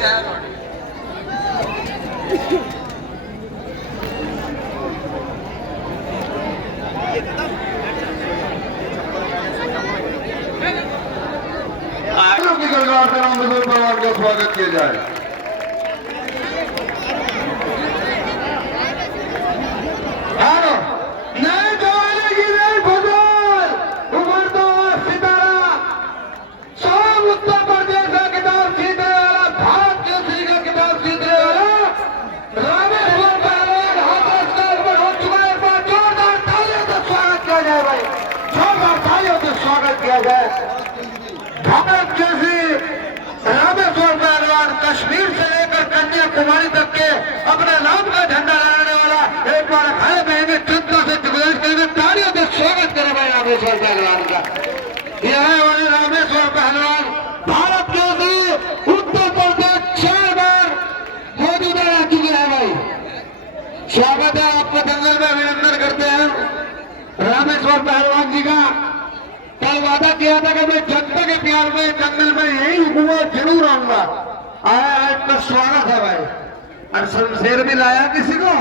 का स्वागत किया जाए। कश्मीर से लेकर कन्याकुमारी तक के अपने नाम का झंडा लहराने वाला एक बार खड़े बहने चिंता से गुजारिश करेंगे, तालियों से स्वागत करें भाई रामेश्वर पहलवान का। यह है वाले रामेश्वर पहलवान भारत के उत्तर प्रदेश 4 बार मौजूदा रह चुके हैं भाई। स्वागत है आपको, दंगल में अभिनंदन करते हैं रामेश्वर पहलवान जी का। कल वादा किया था कि मैं जनता के प्यार में दंगल में यही हुकूमत जरूर आऊंगा। आया आज तो स्वागत है भाई। और शमशेर भी लाया किसी को?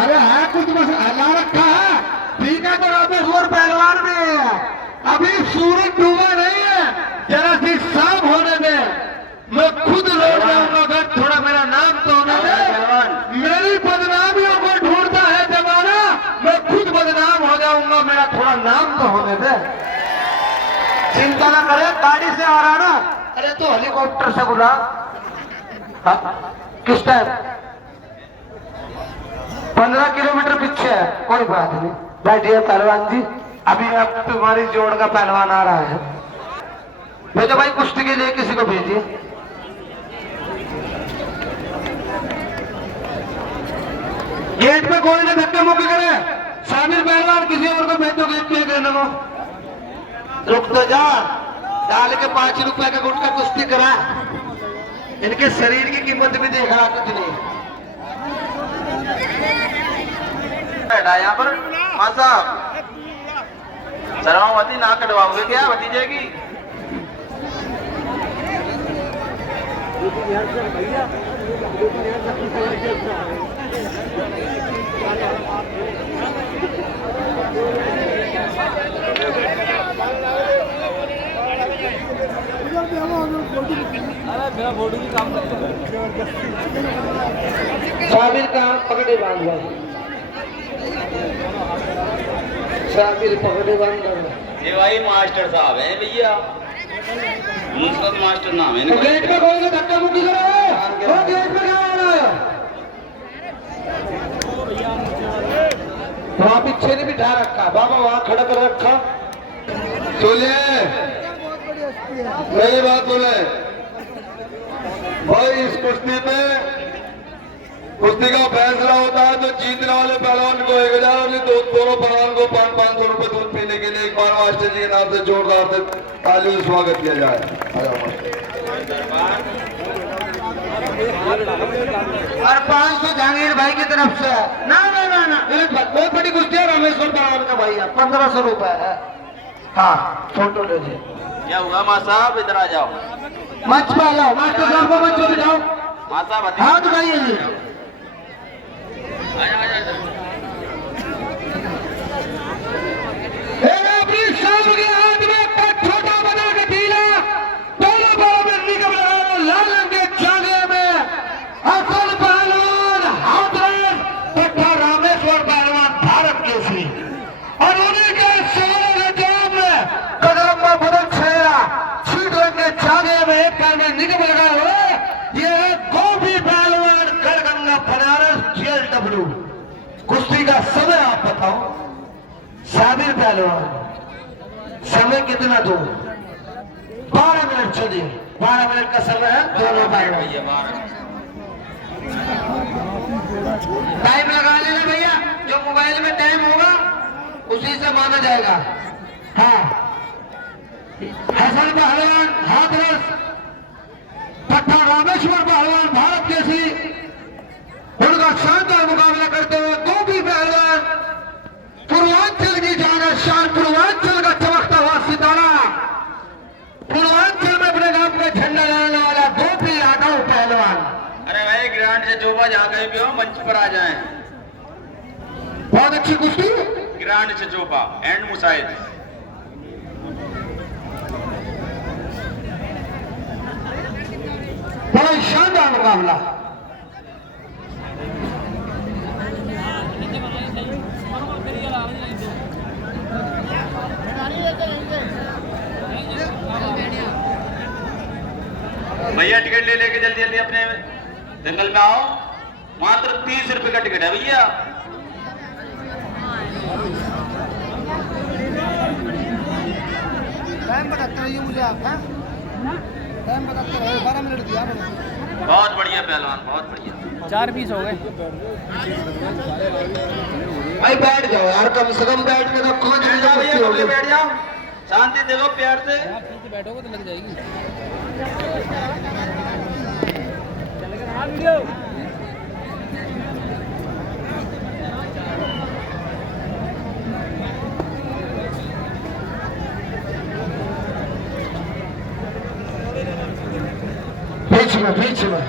अरे है कुछ बस हला रखा है, ठीक है। तो रामेश्वर पहलवान भी है, अभी सूरज डूबा नहीं है, जरा सी शाम होने दे, मैं खुद लौट जाऊंगा घर। थोड़ा मेरा नाम तो होने दे, मेरी बदनामियों को ढूंढता है जमाना, मैं खुद बदनाम हो जाऊंगा, मेरा थोड़ा नाम तो होने दे। चिंता ना करे, गाड़ी से आ रहा ना, अरे तो हेलीकॉप्टर से बुला। किस टाइम? 15 किलोमीटर पीछे है, कोई बात नहीं, बैठिए पहलवान जी, अभी अब तुम्हारी जोड़ का पहलवान आ रहा है। भेजो भाई कुश्ती के लिए किसी को भेजिए। गेट पे कोई ना धक्के मुक्के करे, शामिल पहलवान किसी और को भेजो गेट पे करने को। रुक तो जा, डाल के 5 रुपए का गुटका कुश्ती करा, इनके शरीर की कीमत भी देख रहा कितनी। यहाँ पर मां साहब शर्मावती ना कटवाओगे क्या भतीजे की? शाबिर का पकड़े बांध लो, शाबिर पकड़े बांध लो। ये भाई मास्टर साहब हैं भैया, मुस्कत मास्टर नाम है। तो गेट पे कोई धक्का मुक्की करो, वो गेट पे क्या आ रहा है? वहां पीछे ने बिठा रखा बाबा, वहां खड़ा कर रखा। सुनिए मेरी बात बोले भाई, इस कुश्ती में कुश्ती का फैसला होता है तो जीतने वाले पहलवान को 1000 और दोनों पहलवान को 500 रुपए दूध पीने के लिए एक बार मास्टर जी के नाम से जोरदार से तालियों से स्वागत किया जाए। और 500 जहांगीर भाई की तरफ से। ना ना ना ना, बहुत बड़ी कुश्ती है रामेश्वर पहलवान का भाई, 1500 रुपए है। हाँ फोटो ले लीजिए। क्या हुआ मां साहब, इधर आ जाओ। मंच पे आ जाओ, मास्टर साहब को मंच पे बिठाओ। मां साहब हाथ उठाइए जी। अपनी शाम के हाथ में छोटा बना के ढीला, दोनों बालों में निकल रहा है लाल रंग के जाने में असल पहलवान हाथरस तथा रामेश्वर पहलवान भारत केसरी। और उन्हीं के सोने के जाम में कदम में बदल छेड़ा छीट रंग के जाने में एक पैर में निकल लगा हुआ, ये गोभी पहलवान गढ़गंगा बनारस JLW। कुश्ती का समय आप बताओ। शाबिर पहलवान समय कितना दो? 12 मिनट चलिए, 12 मिनट का समय है दोनों पहलवान। टाइम लगा लेना भैया, जो मोबाइल में टाइम होगा उसी से माना जाएगा। हाँ, हसन पहलवान हाथरस तथा रामेश्वर पहलवान भारत केसरी, उनका शानदार मुकाबला करते हुए गोभी पहलवान पूर्वांचल की जाना शान, पूर्वांचल का चमकता हुआ सितारा, पूर्वांचल में अपने नाम के झंडा लगाने वाला गोपी यादव पहलवान। अरे भाई ग्राउंड से जो बाज आ गए भी हो मंच पर आ जाएं। बहुत अच्छी कुश्ती। ग्राउंड से जोबा एंड मुसाहिद। बड़ा शानदार मुकाबला। भैया टिकट ले लेके जल्दी जल्दी अपने जंगल में आओ। मात्र 30 रुपए का टिकट है भैया। टाइम बताते रहिए मुझे आप। टाइम बताते रहे 12 मिनट दिया मैंने। बहुत बढ़िया पहलवान बहुत बढ़िया। 4 पीस हो गए। भाई बैठ जाओ यार, कम से कम बैठ के रखो। बैठ जाओ भैया, कमरे बैठ जाओ, शांति देखो प्यार से। पीछे बैठोगे तो लग जाएगी। बीच में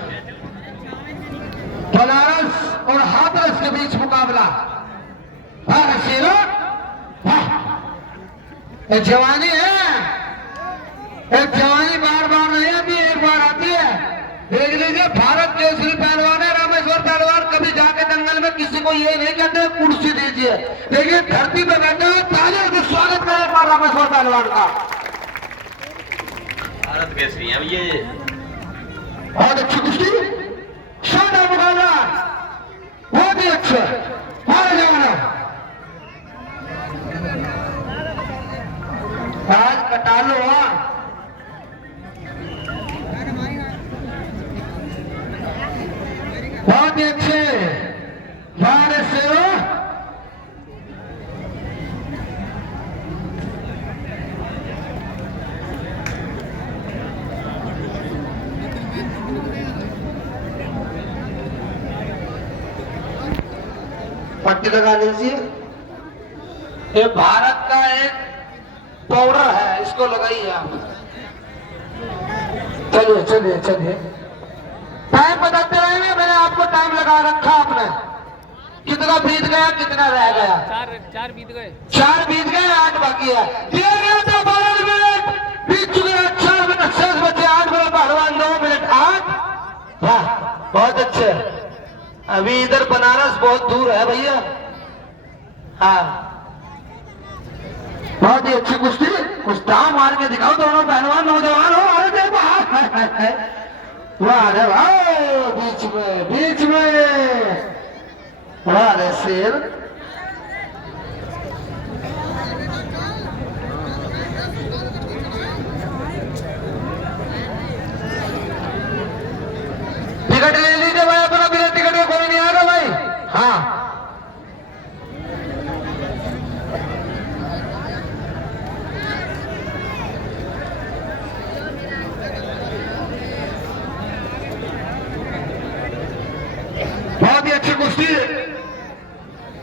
बनारस और हाथरस के बीच मुकाबला। ये जवानी है, एक जवानी बार बार नहीं आती, एक बार आती है। देख लीजिए, भारत केसरी पहलवान है रामेश्वर पहलवान। कभी जाके दंगल में किसी को ये नहीं कहते कुर्सी दीजिए। देखिए धरती पे बैठे हुए तालियों से स्वागत करें रामेश्वर पहलवान का। भारत केसरी है भैया ये। बहुत अच्छी कुश्ती, शानदार मुकाबला, बहुत ही अच्छे। मारा जाना आज कटा लो। बहुत ही अच्छे भारत से पट्टी लगा लीजिए। ये भारत का एक पाउडर है, इसको लगाइए आप। चलिए चलिए चलिए, टाइम बताते रहेंगे। मैंने आपको टाइम लगा रखा, आपने कितना बीत गया कितना रह गया। 4 बीत गए। 4 बीत गए, 8 बाकी है। दिया गया था 12 मिनट, बीत चुके हैं 4 मिनट शेष बचे। 8 मिनट पहलवान, 9 मिनट 8। वाह बहुत अच्छे। अभी इधर बनारस बहुत दूर है भैया। हाँ बहुत ही अच्छी कुश्ती। कुछ दाम मार के दिखाओ दोनों पहलवान नौजवान हो। अरे देखो वाह रे वाह, बीच में वाह रे शेर। टिकट ले लीजिए भाई अपना, बिना टिकट का कोई नहीं आएगा भाई। हाँ बहुत ही अच्छी कुश्ती।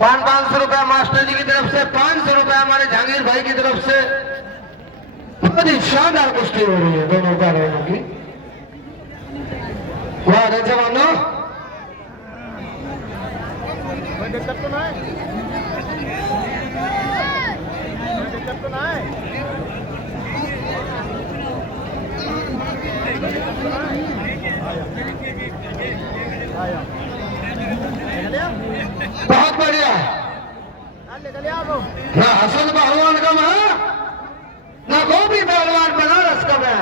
500 रुपया मास्टर जी की तरफ से, 500 रुपया हमारे जहांगीर भाई की तरफ से। बहुत ही शानदार कुश्ती हो रही है दोनों पहलवानों की। वाह रे जवानों। दिक्कत तो ना है। दिक्कत तो ना है। बहुत बढ़िया। ना हसन पहलवान कम है, ना गोपी पहलवान बनारस कम है।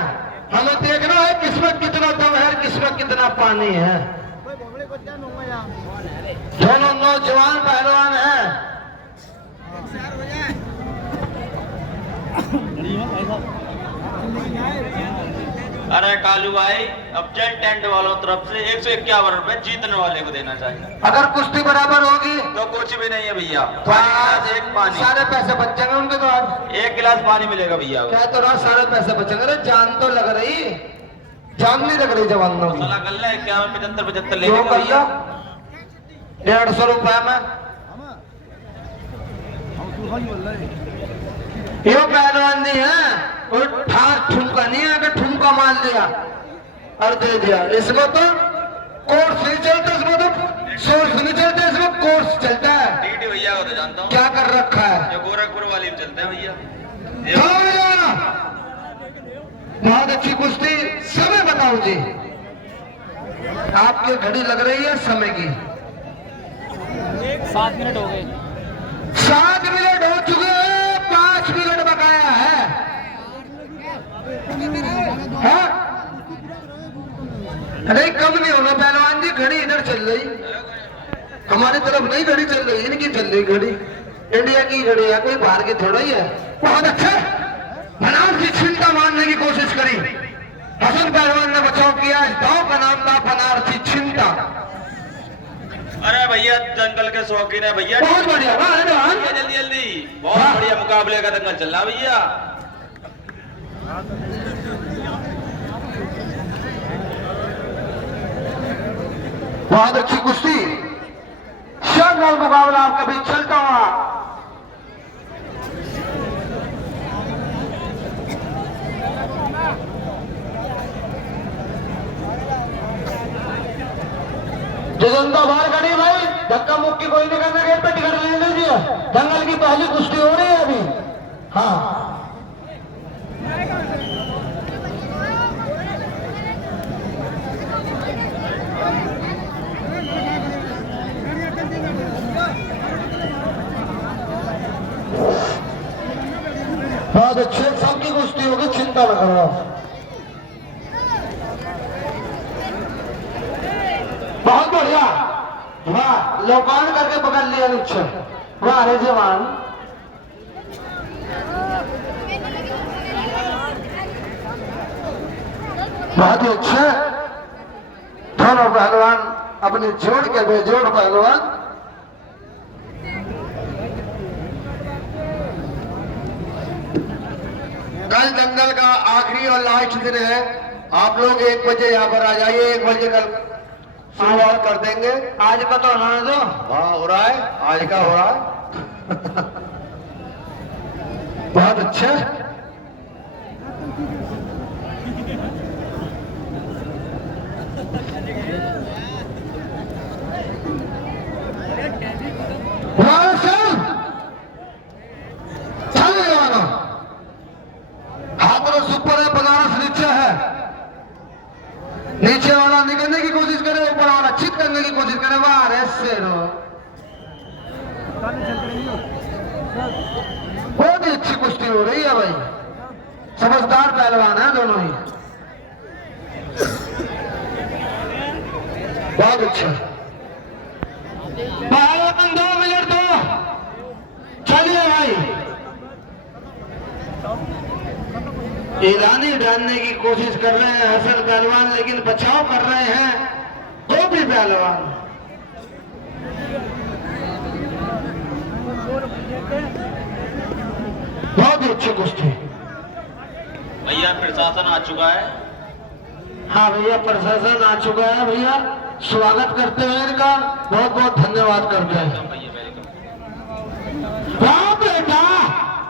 हमें देखना है किस्मत कितना दम है, किस्मत कितना पानी है। दोनों नौजवान पहलवान हैं। अरे कालू भाई, अपजेंट टेंट वालों तरफ से 151 रुपए जीतने वाले को देना चाहिए। अगर कुश्ती बराबर होगी तो कुछ भी नहीं है भैया। तो गिलास एक पानी, सारे पैसे बच जाएंगे उनके। तो आज 1 गिलास पानी मिलेगा भैया। क्या तो रहा, सारे पैसे बचेंगे। अरे जान तो लग रही, जान नहीं लग रही जवानों की। साला गल्ला 51 75 75 क्यों लेके भैया भैया 150 रुपए में ये पहलवान नहीं है, और ठुमका नहीं है। अगर ठुमका मौका मान लिया और दे दिया। इसमें तो कोर्स नहीं चलता, इसमें तो सोर्स नहीं चलता, इसमें कोर्स चलता है। टीटी भैया को तो जानता हूँ, क्या कर रखा है? जो गोरखपुर वाली में चलते हैं भैया। बहुत अच्छी कुश्ती। समय बताओ जी, आपकी घड़ी लग रही है समय की। 7 मिनट हो गए। 7 मिनट हो चुके हैं, 5 मिनट बकाया है। हाँ? नहीं कम नहीं होना पहलवान जी, घड़ी इधर चल रही, हमारी तरफ नहीं घड़ी चल रही, इनकी चल रही घड़ी। इंडिया की घड़ी है, कोई बाहर की थोड़ा ही है। बहुत अच्छा, बनारसी चिंता मारने की कोशिश करी, हसन पहलवान ने बचाव किया। इस गांव का नाम था बनारसी चिंता। अरे भैया दंगल के शौकीन है भैया। बहुत बढ़िया, वाह पहलवान। जल्दी जल्दी, बहुत बढ़िया मुकाबले का दंगल चल रहा भैया। बहुत अच्छी कुश्ती, शानदार मुकाबला आपके बीच चलता हुआ। जनता बाहर खड़ी भाई, धक्का मुक्की कोई नहीं करना, गेट पे टिकट ले लीजिए। दंगल की पहली कुश्ती हो रही है अभी। हाँ बहुत अच्छे, सबकी कुश्ती होगी, चिंता न करो। बहुत बढ़िया, वाह, लोकान करके पकड़ लिया नीचे। वाह रे जवान। बहुत ही अच्छे दोनों पहलवान, अपने जोड़ के बेजोड़ पहलवान। कल दंगल का आखिरी और लास्ट दिन है। आप लोग 1 बजे यहाँ पर आ जाइए, 1 बजे कल शुरुआत कर देंगे। आज का तो होना दो। हाँ हो रहा है, आज का हो रहा है। बहुत अच्छा, सुपर है, बनारस नीचे है। नीचे वाला निकलने की कोशिश करे, ऊपर वाला चित करने की कोशिश करे। वाह रे शेरो, बहुत ही अच्छी कुश्ती हो रही है भाई, समझदार पहलवान है दोनों ही। बहुत अच्छा पहलवान, 2 मिनट दो, चलिए भाई। ईरानी डालने की कोशिश कर रहे हैं हसन पहलवान, लेकिन बचाव कर रहे हैं गोपी पहलवान। बहुत ही अच्छी कुश्ती। भैया प्रशासन आ चुका है। हाँ भैया, प्रशासन आ चुका है भैया, स्वागत करते हैं इनका, बहुत बहुत धन्यवाद करते हैं। हाँ बेटा,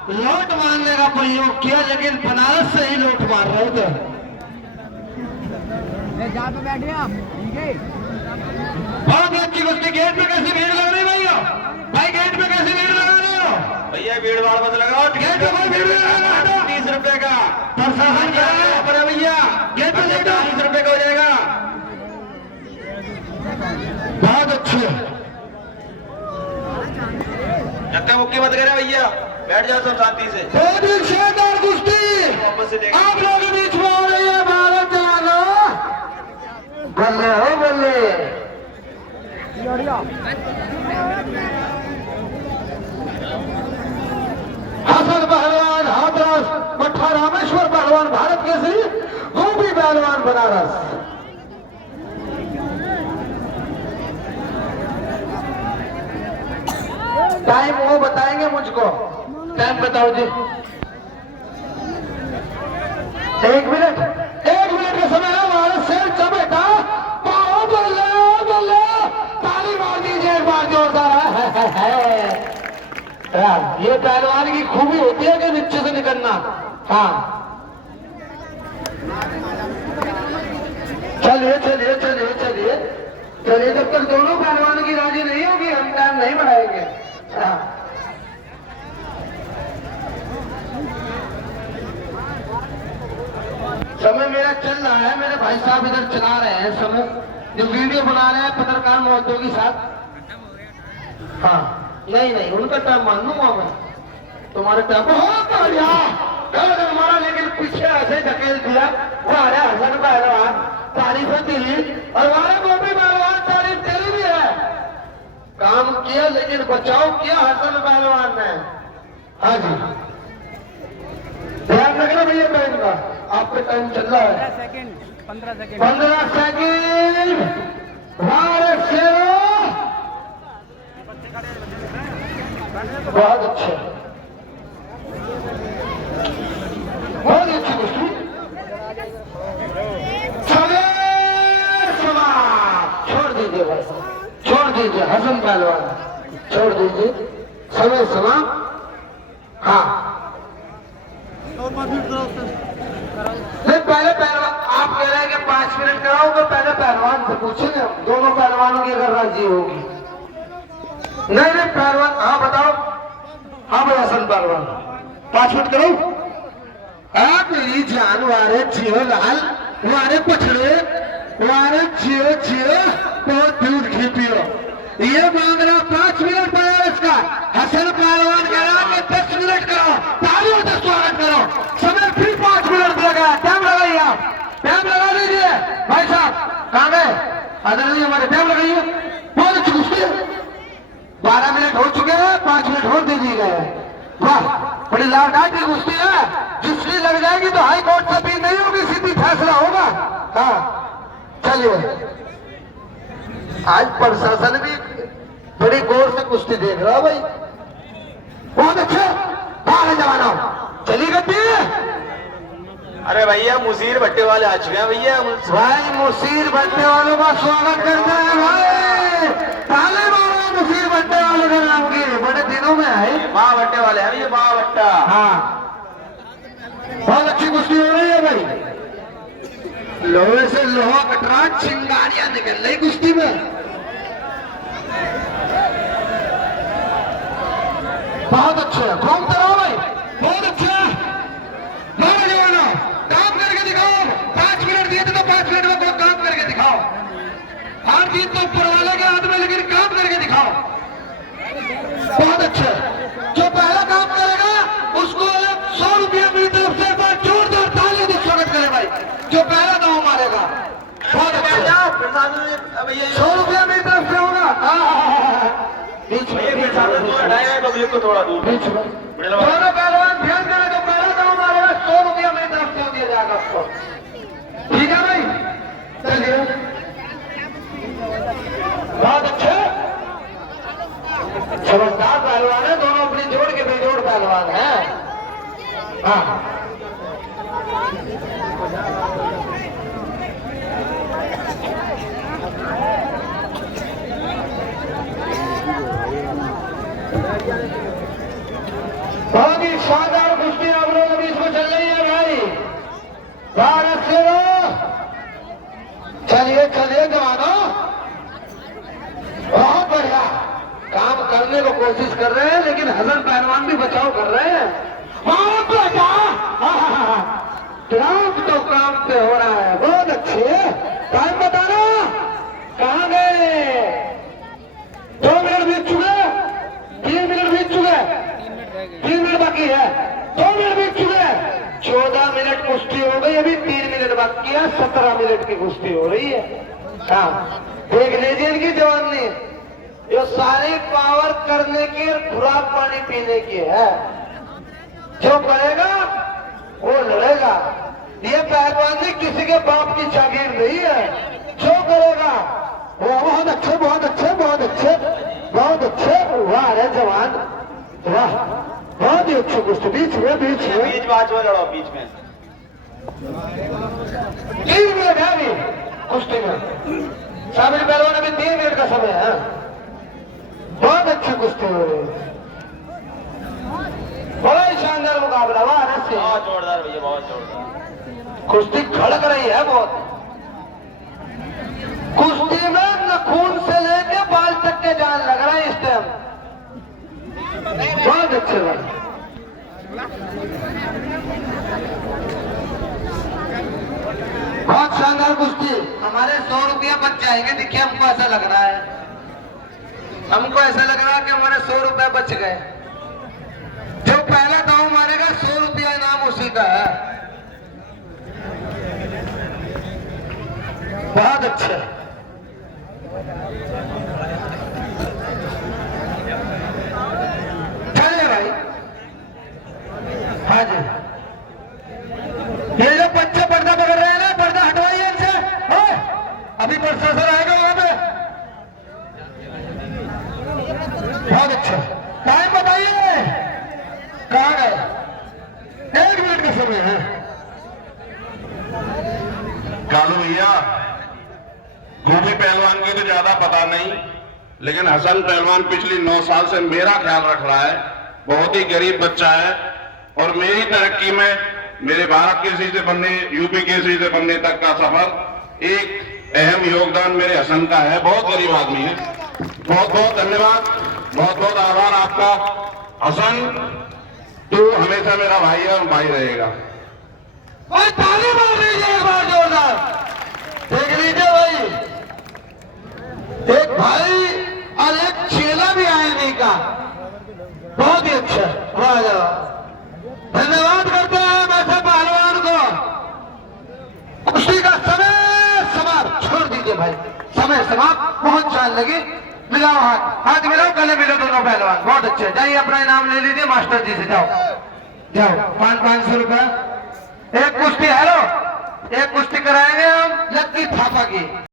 लौट मारने का प्रयोग किया, लेकिन बनारस से ही लौट मार रहे थे। जहाँ पे बैठे आप, ठीक है। बहुत अच्छी कुश्ती। गेट पे कैसी भीड़ लग रही भैया? भाई गेट पे कैसी भीड़ लगा रहे हो? भैया भीड़ भाड़ मत लगाओ, गेट पे कोई भीड़ नहीं लगा रहा। 30 रुपए का प्रशासन क्या है पर भैया, गेट पे 40 रुपए का हो जाएगा। बहुत अच्छे, धक्का मुक्की मत करे भैया, बैठ जाओ सब शांति से। बहुत ही शानदार कुश्ती वापस से देख। आप लोगों के बीच में हो रही है। भारत जानो बल्ले हो बल्ले। हसन पहलवान हाथरस, मठा रामेश्वर पहलवान भारत केसरी, गोपी पहलवान बनारस। टाइम वो बताएंगे मुझको, टाइम बताओ जी। 1 मिनट, 1 मिनट का समय है। भारत से चमेटा पाओ, बोले बोले, ताली मार दीजिए एक बार जोरदार। ये पहलवान की खूबी होती है कि नीचे से निकलना। हाँ चलिए चलिए चलिए चलिए चलिए, जब तक दोनों पहलवान की राजी नहीं होगी हम टाइम नहीं बढ़ाएंगे। हाँ। समय मेरा चल रहा है, मेरे भाई साहब इधर चला रहे हैं समय, जो वीडियो बना रहे हैं पत्रकार महोदयों के साथ। हाँ नहीं नहीं, उनका टाइम मान लूंगा मैं, तुम्हारे टाइम बहुत बढ़िया हमारा, लेकिन पीछे ऐसे धकेल दिया। हमारे हसन पहलवान तारीफें दिली और हमारे गोपी पहलवान तारीफ तेरी भी है। काम किया लेकिन बचाव किया हसन पहलवान ने। हाँ जी, ध्यान रखना भैया टाइम का, आपका टाइम चल रहा है 15 सेकेंड। भारत शेरों, बहुत अच्छे, बहुत अच्छी कुश्ती। छोड़ दीजिए भाई, छोड़ दीजिए हसन पहलवान, छोड़ दीजिए, समय समाप्त। हाँ नहीं, पहले पहलवान आप कह रहे हैं कि 5 मिनट कराओ, तो पहले पहलवान से पूछेंगे दोनों पहलवानों की अगर राजी होगी। नहीं नहीं पहलवान, हाँ बताओ। हाँ भाई हसन पहलवान 5 मिनट करो। आप मेरी जान वारे जियो लाल, वारे पछड़े, वारे जियो जियो, बहुत दूध घी पियो। ये मांग रहा 5 मिनट बनाओ इसका। हसन पहलवान कह रहा कि 10 मिनट करो, तालियों से स्वागत करो। समय फिर 5 मिनट लगा, टाइम लगाइए आप, टाइम लगा दीजिए भाई साहब। कहाँ गए आदरणीय हमारे, टाइम लगाइए। बहुत अच्छी कुश्ती है, 12 मिनट हो चुके हैं, 5 मिनट और दे दिए गए। वाह, बड़ी लाभदायक की कुश्ती है, जिसकी लग जाएगी तो हाई कोर्ट से अपील नहीं होगी, सीधी फैसला होगा। हाँ चलिए, आज प्रशासन भी बड़ी गौर से कुश्ती देख रहा भाई, बहुत अच्छे। बाहर जवानों चली गई। अरे भैया मुसीर भट्टे वाले आ चुके हैं भैया। भाई मुसीर भट्टे वालों का स्वागत करते हैं भाई, ताले मारो मुसीर भट्टे वालों के नाम की, बड़े दिनों में आए। माँ भट्टे वाले हैं ये, माँ भट्टा। हाँ बहुत अच्छी कुश्ती हो रही है भाई, लोहे से लोहा कटरा, चिंगारियां निकल रही कुश्ती में। बहुत अच्छे, घूमते रहो भाई, बहुत अच्छे। मारो जवानों, काम करके दिखाओ। 5 मिनट दिए थे तो 5 मिनट में कोई काम करके दिखाओ। हार जीत तो ऊपर वाले के हाथ में, लेकिन काम करके दिखाओ। बहुत अच्छे, जो पहला काम करेगा उसको 100 रुपया मेरी तरफ से, जोरदार ताली से स्वागत करें भाई, जो पहला दांव मारेगा। बहुत अच्छा, 100 रुपया मेरी तरफ से होगा। बीच में पब्लिक को थोड़ा दूर, बीच में दोनों पहलवान ध्यान करें, जो पहला दांव मारेगा 100 रुपया मेरी तरफ से दिया जाएगा उसको। ठीक है भाई, चलिए बहुत अच्छे, समझदार पहलवान है दोनों, अपनी जोड़ के बेजोड़ पहलवान है। हाँ बहुत ही शानदार कुश्ती आप लोगों के बीच में चल रही है भाई। भारत शेरों, चलिए चलिए जवानों, बहुत बढ़िया काम करने को कोशिश कर रहे हैं, लेकिन हसन पहलवान भी बचाव कर रहे हैं। बहुत बढ़िया, काम तो काम पे हो रहा है, बहुत अच्छे। टाइम बताना, कहाँ गए? 2 मिनट बीत चुके, 3 मिनट बीत चुके, 3 मिनट बाकी है, 2 मिनट बीत चुके, 14 मिनट कुश्ती हो गई, अभी 3 मिनट बाकी है, 17 मिनट की कुश्ती हो रही है। हाँ देख लीजिए इनकी जवानी, जो सारी पावर करने की और खुराक पानी पीने की है। जो करेगा वो लड़ेगा, ये पहलवानी किसी के बाप की जागीर नहीं है। जो करेगा वो, बहुत अच्छे बहुत अच्छे बहुत अच्छे बहुत अच्छे। वाह रे जवान, वाह, बहुत ही अच्छे कुश्ती। बीच में बीच बाज में लड़ो, बीच में 3 मिनट है अभी कुश्ती में, शामिल पहलवान अभी 3 मिनट का समय है। बहुत अच्छी कुश्ती हो रही है, बड़ा ही शानदार मुकाबला। वाह बहुत जोरदार भैया, बहुत जोरदार कुश्ती खड़क रही है बहुत। कुश्ती में नखून से लेके बाल तक के जान लग रहा है इस टाइम। बहुत अच्छे भाई। बहुत शानदार कुश्ती। हमारे 100 रुपया बच जाएंगे। देखिए हमको ऐसा लग रहा है, हमको ऐसा लग रहा है कि हमारे 100 रुपए बच गए। जो पहला दांव मारेगा 100 रुपया इनाम उसी का है। बहुत अच्छा। चलिए भाई। हाँ जी, ये जो बच्चे पर्दा पकड़ रहे हैं ना, पर्दा हटवाइए इनसे। अभी प्रशासन आएगा वहां पे। बहुत अच्छा। टाइम बताइए, कहाँ गए? 1 मिनट का समय है। कालू भैया, गोभी पहलवान की तो ज्यादा पता नहीं, लेकिन हसन पहलवान पिछली 9 साल से मेरा ख्याल रख रहा है। बहुत ही गरीब बच्चा है और मेरी तरक्की में, मेरे भारत केसरी से बनने, यूपी केसरी से बनने तक का सफर एक अहम योगदान मेरे हसन का है। बहुत गरीब आदमी है। बहुत बहुत धन्यवाद, बहुत बहुत आभार आपका हसन। तू हमेशा मेरा भाई है और भाई रहेगा। भाई ताली मार लीजिए एक बार जोरदार। देख लीजिए भाई, एक भाई और एक चेला भी आए नहीं का। बहुत ही अच्छा। वाह वाह। धन्यवाद करते हैं वैसे पहलवान को। कुश्ती का समय समाप्त। छोड़ दीजिए भाई, समय समाप्त। बहुत चाल लगी। मिलाओ हाथ, हाथ मिलाओ, गले मिलो दोनों पहलवान। बहुत अच्छे। जाइए अपना इनाम ले लीजिए मास्टर जी से। जाओ जाओ। 500 रुपए। एक कुश्ती, हेलो, एक कुश्ती कराएंगे हम लक्की थापा की।